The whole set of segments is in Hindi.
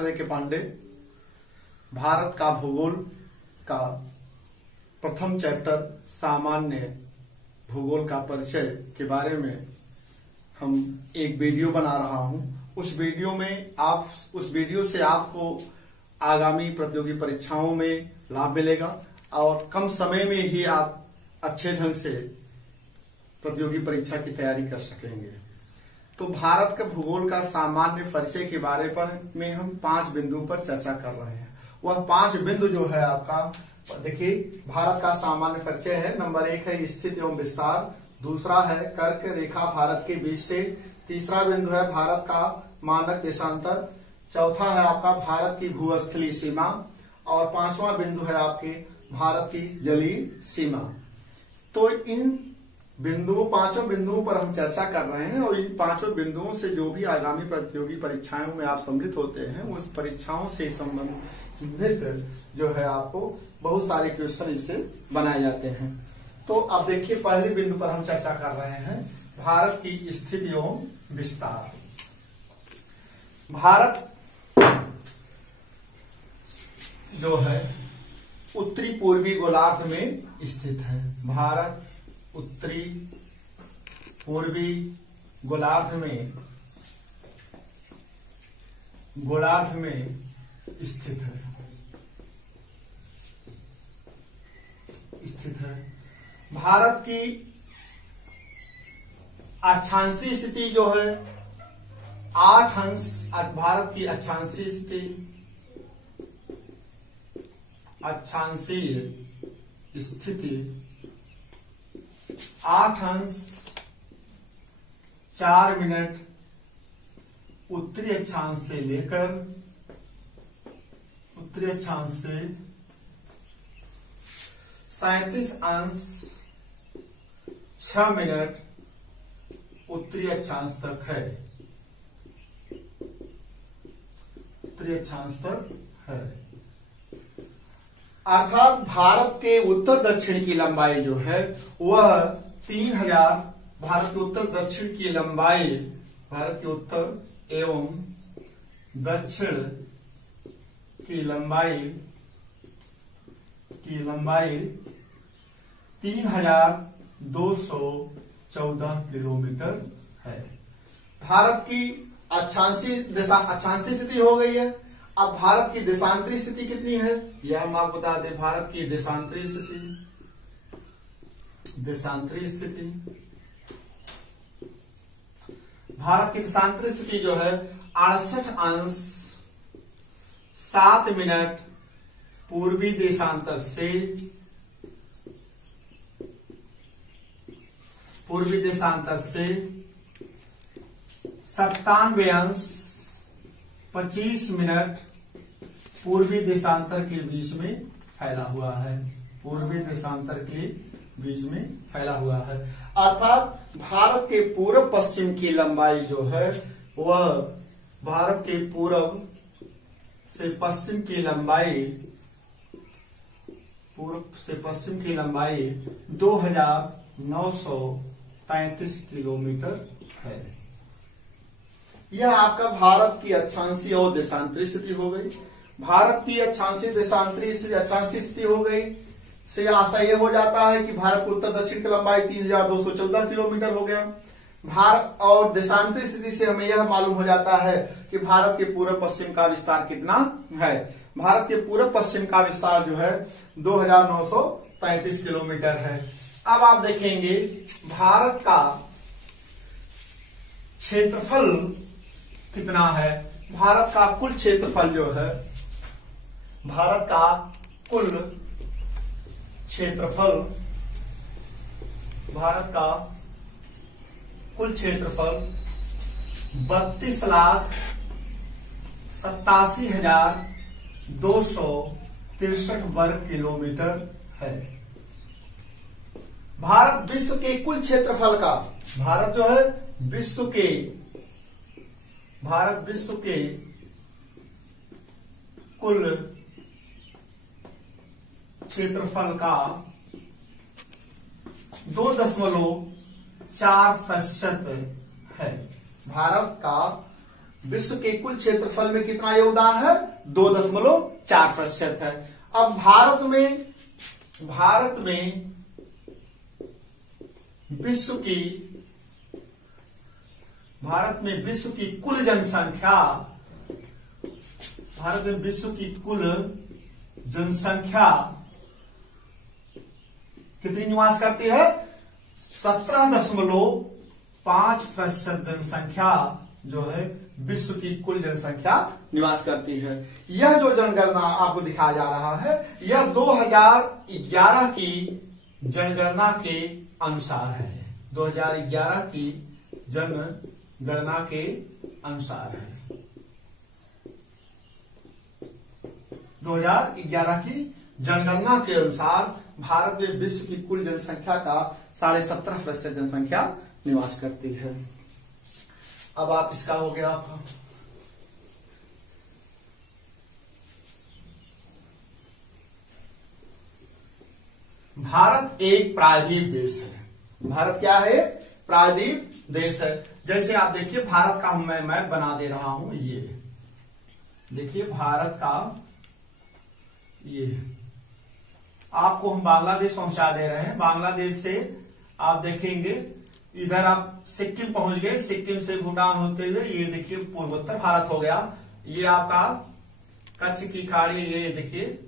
डॉक्टर ए के पांडे। भारत का भूगोल का प्रथम चैप्टर सामान्य भूगोल का परिचय के बारे में हम एक वीडियो बना रहा हूं। उस वीडियो से आपको आगामी प्रतियोगी परीक्षाओं में लाभ मिलेगा और कम समय में ही आप अच्छे ढंग से प्रतियोगी परीक्षा की तैयारी कर सकेंगे। तो भारत के भूगोल का सामान्य परिचय के बारे में हम 5 बिंदुओं पर चर्चा कर रहे हैं। वह 5 बिंदु जो है आपका देखिए, भारत का सामान्य परिचय है। नंबर 1 है स्थिति एवं विस्तार, दूसरा है कर्क रेखा भारत के बीच से, तीसरा बिंदु है भारत का मानक देशांतर, चौथा है आपका भारत की भूस्थलीय सीमा और 5वां बिंदु है आपके भारत की जलीय सीमा। तो इन पांचों बिंदुओं पर हम चर्चा कर रहे हैं और इन 5 बिंदुओं से जो भी आगामी प्रतियोगी परीक्षाओं में आप सम्मिलित होते हैं उस परीक्षाओं से संबंधित जो है आपको बहुत सारे क्वेश्चन इससे बनाए जाते हैं। तो अब देखिए, पहले बिंदु पर हम चर्चा कर रहे हैं भारत की स्थिति एवं विस्तार। भारत जो है उत्तरी पूर्वी गोलार्ध में स्थित है। भारत उत्तरी पूर्वी गोलार्ध में स्थित है। भारत की अक्षांशीय स्थिति जो है 8 अंश, भारत की अक्षांशीय स्थिति 8 अंश 4 मिनट उत्तरी अक्षांश से लेकर उत्तरी अक्षांश से 37 अंश 6 मिनट उत्तरी अक्षांश तक है। उत्तरी अक्षांश तक है, अर्थात भारत के उत्तर दक्षिण की लंबाई जो है वह 3000, भारत के उत्तर दक्षिण की लंबाई, भारत के उत्तर एवं दक्षिण की लंबाई 3214 किलोमीटर है। भारत की अक्षांशीय स्थिति हो गई है। अब भारत की देशांतरी स्थिति कितनी है यह हम आपको बता दें। भारत की देशांतरी स्थिति भारत की देशांतरी स्थिति जो है 68 अंश 7 मिनट पूर्वी देशांतर से 97 अंश 25 मिनट पूर्वी देशांतर के बीच में फैला हुआ है। पूर्वी देशांतर के बीच में फैला हुआ है, अर्थात भारत के पूर्व पश्चिम की लंबाई जो है वह भारत के पूर्व से पश्चिम की लंबाई 2933 किलोमीटर है। यह आपका भारत की अक्षांशीय और देशांतरी स्थिति हो गई। भारत की अक्षांशीय स्थिति हो गई से आशा यह हो जाता है कि भारत को उत्तर दक्षिण की लंबाई 3214 किलोमीटर हो गया। भारत और देशांतरी स्थिति से हमें यह मालूम हो जाता है कि भारत के पूर्व पश्चिम का विस्तार कितना है। भारत के पूर्व पश्चिम का विस्तार जो है 2933 किलोमीटर है। अब आप देखेंगे भारत का क्षेत्रफल कितना है। भारत का कुल क्षेत्रफल जो है, भारत का कुल क्षेत्रफल 32,87,263 वर्ग किलोमीटर है। भारत विश्व के कुल क्षेत्रफल का, भारत जो है विश्व के कुल क्षेत्रफल का 2.4% है। भारत का विश्व के कुल क्षेत्रफल में कितना योगदान है? 2.4% है। अब भारत में विश्व की कुल जनसंख्या, कितनी निवास करती है? 17.5% जनसंख्या जो है विश्व की कुल जनसंख्या निवास करती है। यह जो जनगणना आपको दिखाया जा रहा है, यह 2011 की जनगणना के अनुसार है। 2011 की जनगणना के अनुसार है। 2011 की जनगणना के अनुसार भारत में विश्व की कुल जनसंख्या का 17.5% जनसंख्या निवास करती है। अब आप इसका हो गया आपका। भारत एक प्रायद्वीप देश है। भारत क्या है? प्रायद्वीप देश है। जैसे आप देखिए भारत का मैं मैप बना दे रहा हूं। ये देखिए भारत का, ये आपको हम बांग्लादेश पहुंचा दे रहे हैं। बांग्लादेश से आप देखेंगे इधर आप सिक्किम पहुंच गए, सिक्किम से भूटान होते हुए ये देखिए पूर्वोत्तर भारत हो गया। ये आपका कच्छ की खाड़ी, ये देखिए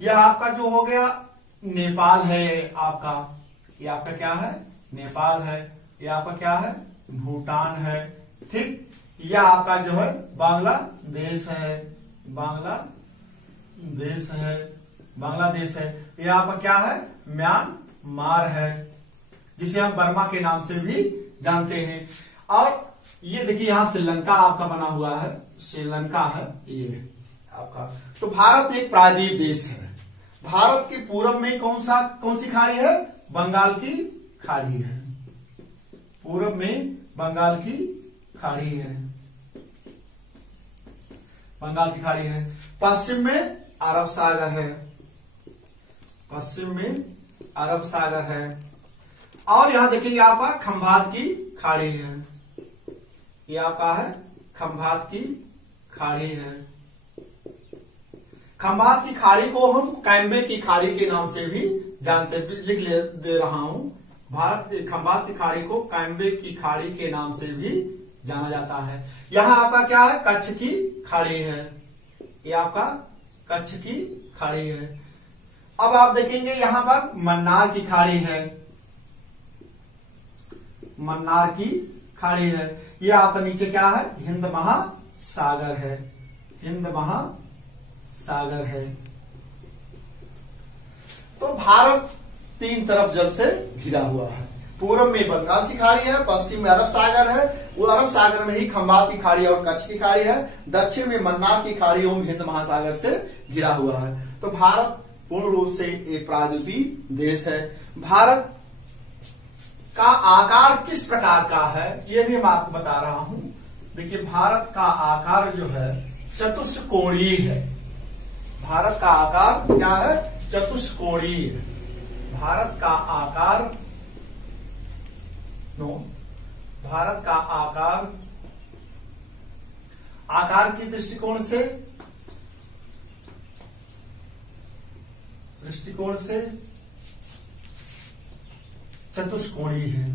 यह आपका जो हो गया नेपाल है आपका। ये आपका क्या है? नेपाल है। ये आपका क्या है? भूटान है। ठीक, यह आपका जो है बांग्लादेश है। बांग्लादेश है। यह आपका क्या है? म्यांमार है, जिसे हम बर्मा के नाम से भी जानते हैं। और ये देखिए यहां श्रीलंका आपका बना हुआ है, श्रीलंका है ये आपका। तो भारत एक प्रायद्वीप देश है। भारत के पूरब में कौन सी खाड़ी है? बंगाल की खाड़ी है। पूरब में बंगाल की खाड़ी है, बंगाल की खाड़ी है। पश्चिम में अरब सागर है, पश्चिम में अरब सागर है। और यहां देखेंगे आपका खंभात की खाड़ी है। ये आपका है खंभात की खाड़ी है। खंभात की खाड़ी को हम कैम्बे की खाड़ी के नाम से भी जानते, लिख दे रहा हूं। भारत खंभात की खाड़ी को कैम्बे की खाड़ी के नाम से भी जाना जाता है। यहां आपका क्या है? कच्छ की खाड़ी है। ये आपका कच्छ की खाड़ी है। अब आप देखेंगे यहां पर मन्नार की खाड़ी है, मन्नार की खाड़ी है। ये आपका नीचे क्या है? हिंद महासागर है, हिंद महासागर है। तो भारत तीन तरफ जल से घिरा हुआ है। पूर्व में बंगाल की खाड़ी है, पश्चिम में अरब सागर है, वो अरब सागर में ही खंभात की खाड़ी और कच्छ की खाड़ी है, दक्षिण में मन्नार की खाड़ी एवं हिंद महासागर से घिरा हुआ है। तो भारत पूर्ण रूप से एक प्रायद्वीपीय देश है। भारत का आकार किस प्रकार का है यह भी मैं आपको बता रहा हूं। देखिए भारत का आकार जो है चतुष्कोणीय है। भारत का आकार क्या है? चतुष्कोणीय। भारत का आकार भारत का आकार के दृष्टिकोण से चतुष्कोणीय है।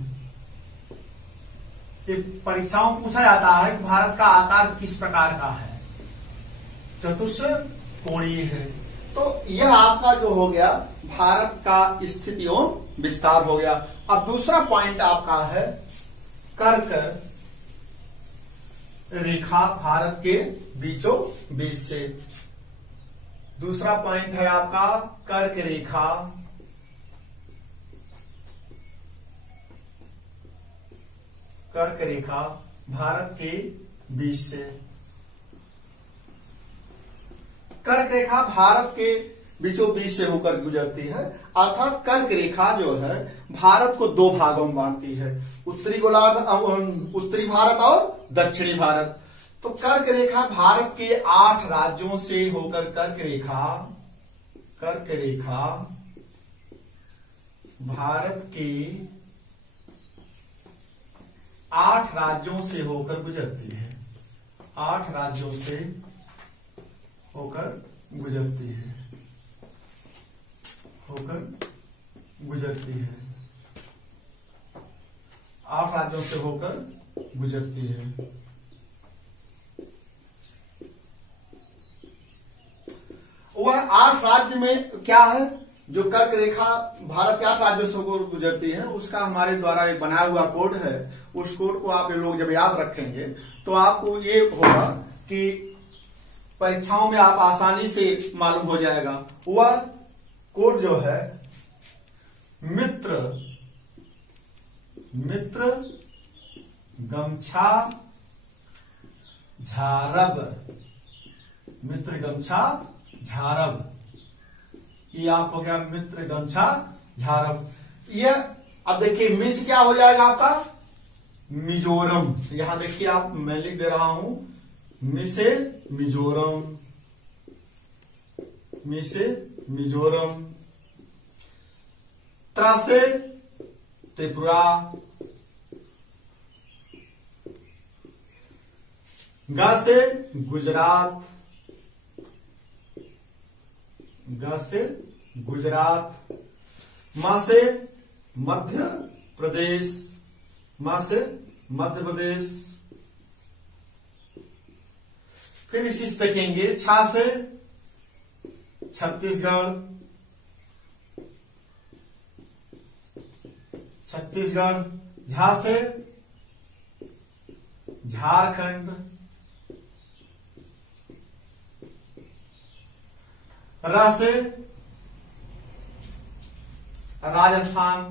ये परीक्षाओं में पूछा जाता है कि भारत का आकार किस प्रकार का है? चतुष्कोणीय है। तो यह आपका जो हो गया भारत का स्थिति एवं विस्तार हो गया। अब दूसरा पॉइंट आपका है कर्क रेखा भारत के बीचों बीच से। दूसरा पॉइंट है आपका कर्क रेखा, कर्क रेखा भारत के बीच से। कर्क रेखा भारत के बीचों बीच से होकर गुजरती है। अर्थात कर्क रेखा जो है भारत को दो भागों में बांटती है, उत्तरी गोलार्ध, उत्तरी भारत और दक्षिणी भारत। तो कर्क रेखा भारत के 8 राज्यों से होकर कर्क रेखा भारत के 8 राज्यों से होकर गुजरती है, 8 राज्यों से होकर गुजरती है, होकर गुजरती है, 8 राज्यों से होकर गुजरती है। वह 8 राज्य में क्या है, जो कर्क रेखा भारत के 8 राज्यों से होकर गुजरती है, उसका हमारे द्वारा एक बनाया हुआ कोड है। उस कोड को आप लोग जब याद रखेंगे तो आपको ये होगा कि परीक्षाओं में आप आसानी से मालूम हो जाएगा। वह कोड जो है मित्र गमछा झारब, मित्र गमछा झारब, ये आप हो गया मित्र गमछा झारब। ये अब देखिए मिस क्या हो जाएगा आपका मिजोरम। यहां देखिए आप मैं लिख दे रहा हूं मिसे मिजोरम, मिसे मिजोरम। त्रा से त्रिपुरा, ग से गुजरात, ग से गुजरात। म से मध्य प्रदेश, म से मध्य प्रदेश। फिर इसी से देखेंगे छ से छत्तीसगढ़, छत्तीसगढ़। झा से झारखंड, र से राजस्थान,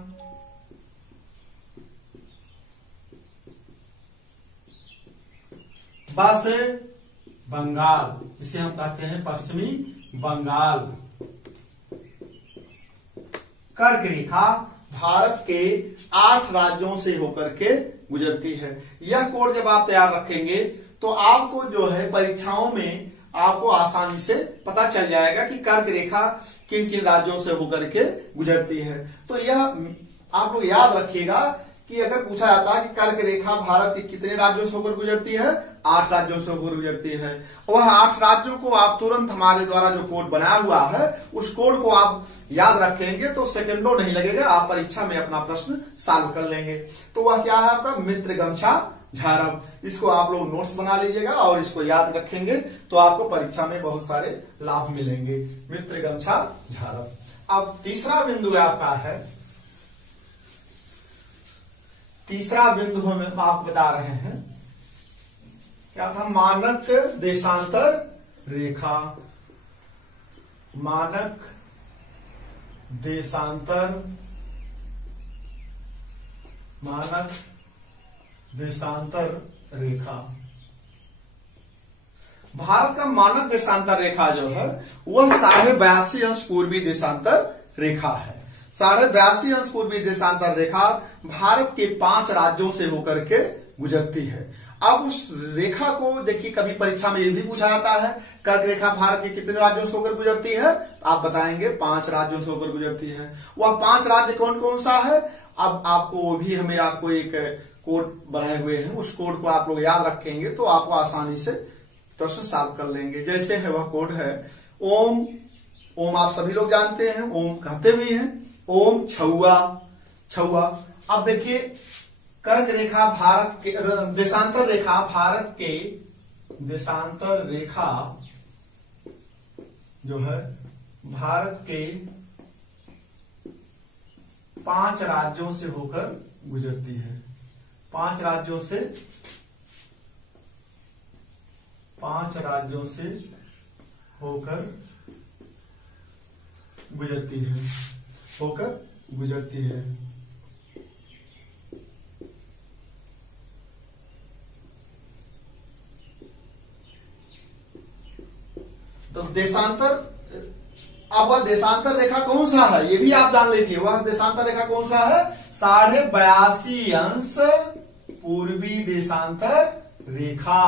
ब से बंगाल, इसे हम कहते हैं पश्चिमी बंगाल। कर्क रेखा भारत के 8 राज्यों से होकर के गुजरती है। यह कोड जब आप तैयार रखेंगे तो आपको जो है परीक्षाओं में आपको आसानी से पता चल जाएगा कि कर्क रेखा किन किन राज्यों से होकर के गुजरती है। तो यह आप लोग याद रखिएगा कि अगर पूछा जाता है कि कर्क रेखा भारत के कितने राज्यों से होकर गुजरती है, 8 राज्यों से होकर गुजरती है। वह 8 राज्यों को आप तुरंत हमारे द्वारा जो कोड बनाया हुआ है उस कोड को आप याद रखेंगे तो सेकंडों नहीं लगेगा, आप परीक्षा में अपना प्रश्न सॉल्व कर लेंगे। तो वह क्या है आपका मित्र गमछा झारब। इसको आप लोग नोट्स बना लीजिएगा और इसको याद रखेंगे तो आपको परीक्षा में बहुत सारे लाभ मिलेंगे। मित्र गमछा झारब। अब तीसरा बिंदु आपका है, तीसरा बिंदु हम आपको बता रहे हैं क्या था, मानक देशांतर रेखा, मानक देशांतर, मानक देशांतर रेखा। भारत का मानक देशांतर रेखा जो है वह 82.5 पूर्वी देशांतर रेखा है। 82.5 पूर्वी देशांतर रेखा भारत के 5 राज्यों से होकर के गुजरती है। अब उस रेखा को देखिए कभी परीक्षा में ये भी पूछा जाता है कर्क रेखा भारत के कितने राज्यों से होकर गुजरती है, आप बताएंगे 5 राज्यों से होकर गुजरती है। वह 5 राज्य कौन कौन सा है, अब आपको वो भी हमें आपको एक कोड बनाए हुए हैं, उस कोड को आप लोग याद रखेंगे तो आपको आसानी से प्रश्न सॉल्व कर लेंगे। जैसे है वह कोड है ओम, ओम आप सभी लोग जानते हैं, ओम कहते भी हैं, ओम छुआ, छुआ। अब देखिए कर्क रेखा भारत के देशांतर रेखा, भारत के देशांतर रेखा जो है भारत के 5 राज्यों से होकर गुजरती है। 5 राज्यों से, 5 राज्यों से होकर गुजरती है, होकर गुजरती है। तो देशांतर, अब वह देशांतर रेखा कौन सा है ये भी आप जान लीजिए। वह देशांतर रेखा कौन सा है, 82.5 पूर्वी देशांतर रेखा,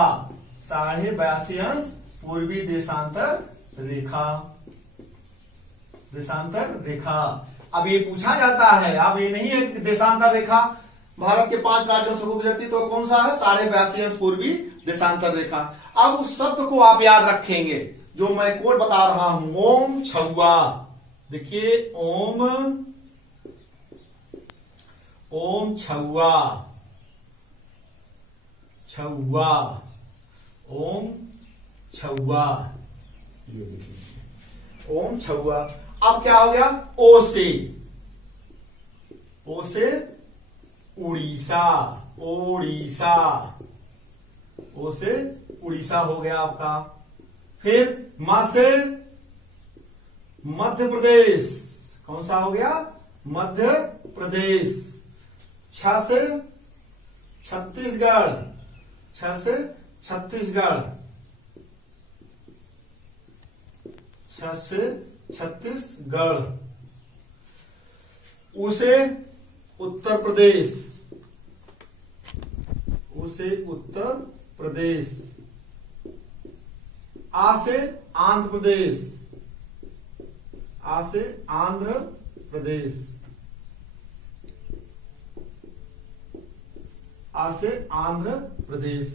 82.5 पूर्वी देशांतर रेखा, देशांतर रेखा। अब ये पूछा जाता है, अब ये नहीं है देशांतर रेखा भारत के 5 राज्यों से गुजरती, तो कौन सा है? 82.5 अंश पूर्वी देशांतर रेखा। अब उस शब्द को आप याद रखेंगे जो मैं कोड बता रहा हूं, ओम छुआ। देखिए ओम छुआ, छुआ, ओम छुआ, ये देखिए ओम छुआ। अब क्या हो गया? ओ से उड़ीसा, ओडिशा, ओ से उड़ीसा हो गया आपका। फिर म से मध्य प्रदेश, कौन सा हो गया? मध्य प्रदेश। छ से छत्तीसगढ़, छ से छत्तीसगढ़, छ से छत्तीसगढ़। उ से उत्तर प्रदेश, उ से उत्तर प्रदेश। आ से आंध्र प्रदेश, आ से आंध्र प्रदेश, आ से आंध्र प्रदेश।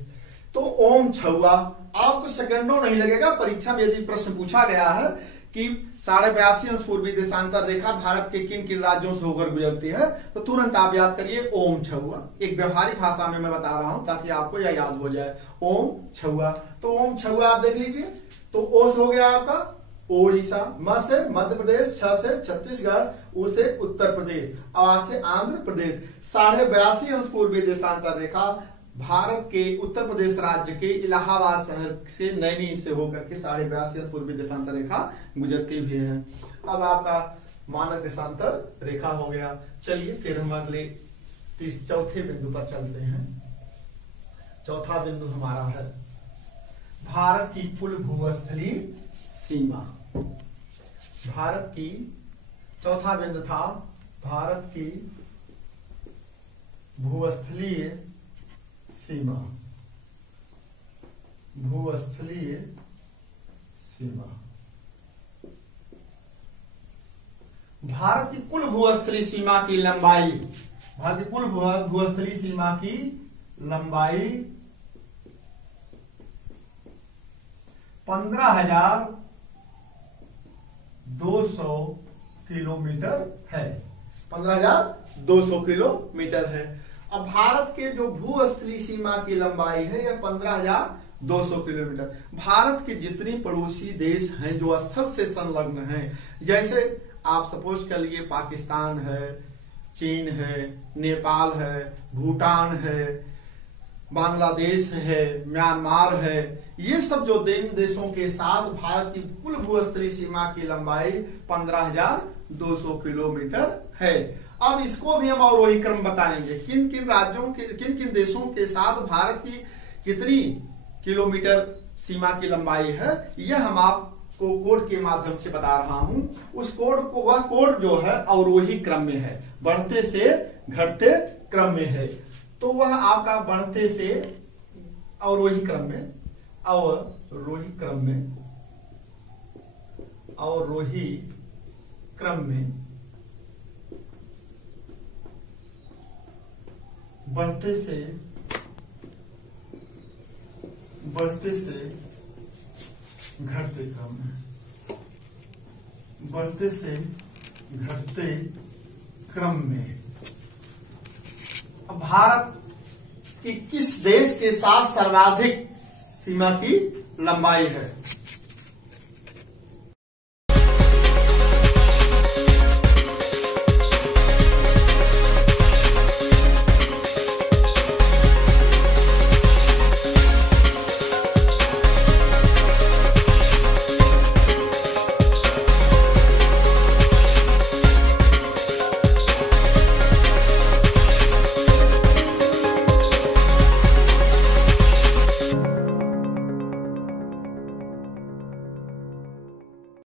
तो ओम छुआ। आपको सेकंडों नहीं लगेगा, परीक्षा में यदि प्रश्न पूछा गया है कि 82.5 अंश पूर्वी देशांतर रेखा भारत के किन किन राज्यों से होकर गुजरती है, तो तुरंत आप याद करिए ओम छुआ। एक व्यवहारिक भाषा में मैं बता रहा हूं ताकि आपको यह याद हो जाए, ओम छुआ। तो ओम छुआ आप देख लीजिए। तो ओ से हो गया आपका ओडिशा, म से मध्य प्रदेश, छ से छत्तीसगढ़, उ से उत्तर प्रदेश, आ से आंध्र प्रदेश। 82.5 अंश पूर्वी देशांतर रेखा भारत के उत्तर प्रदेश राज्य के इलाहाबाद शहर से, नैनी से होकर के 82.5 अंश पूर्वी देशांतर रेखा गुजरती भी है। अब आपका मानक देशांतर रेखा हो गया। चलिए फिर हम अगले चौथे बिंदु पर चलते हैं। चौथा बिंदु हमारा है भारत की कुल भूस्थलीय सीमा। भारत की, चौथा बिंदु था भारत की भूस्थलीय सीमा, भूस्थलीय सीमा। भारत की कुल भूस्थलीय सीमा की लंबाई, भारत की कुल भूस्थलीय सीमा की लंबाई 15,200 किलोमीटर है। 15,200 किलोमीटर है। अब भारत के जो भूस्थलीय सीमा की लंबाई है यह 15,200 किलोमीटर। भारत के जितने पड़ोसी देश हैं जो स्थल से संलग्न हैं, जैसे आप सपोज कर लिए पाकिस्तान है, चीन है, नेपाल है, भूटान है, बांग्लादेश है, म्यांमार है, ये सब जो देशों के साथ भारत की कुल भूस्थलीय सीमा की लंबाई 15,200 किलोमीटर है। अब इसको भी हम अवरोही क्रम बताएंगे, किन किन राज्यों के, किन किन देशों के साथ भारत की कितनी किलोमीटर सीमा की लंबाई है, यह हम आपको कोड के माध्यम से बता रहा हूं। उस कोड को, वह कोड जो है अवरोही क्रम में है, बढ़ते से घटते क्रम में है। तो वह आपका बढ़ते से अवरोही क्रम में, अवरोही क्रम में, अवरोही क्रम में बढ़ते से घटते क्रम में, बढ़ते से घटते क्रम में। अब भारत की किस देश के साथ सर्वाधिक सीमा की लंबाई है?